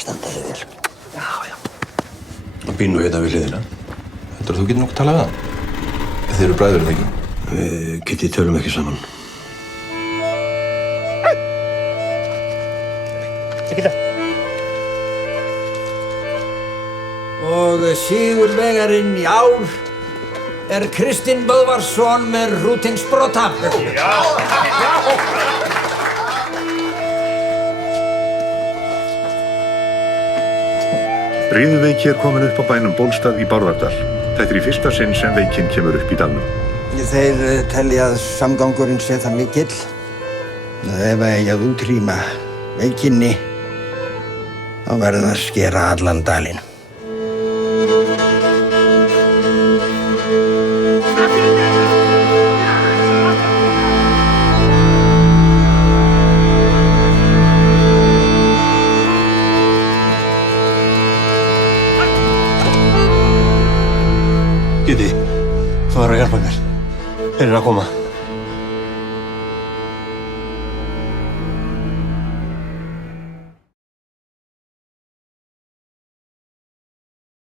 standa þig vel. Já, já. Og býr nú hérna við hliðina. Heldur þú getur nokkuð talað við hann? Þið eru bræður, eða ekki? Við Kitty tölum ekki saman. Og sigurvegarinn í ár er Kristinn Böðvarsson með Hrútingsbrota. Riðuveiki er komin upp á bænum Bólstað í Bárðardal. Þetta er í fyrsta sinn sem veikin kemur upp í dalnum. Þeir telja að samgangurinn sé það mikill að ef eigi að útrýma veikinni þá verður að skera allan dalinn. Kitty, þú verður að hjálpa mér. Þeir eru að koma.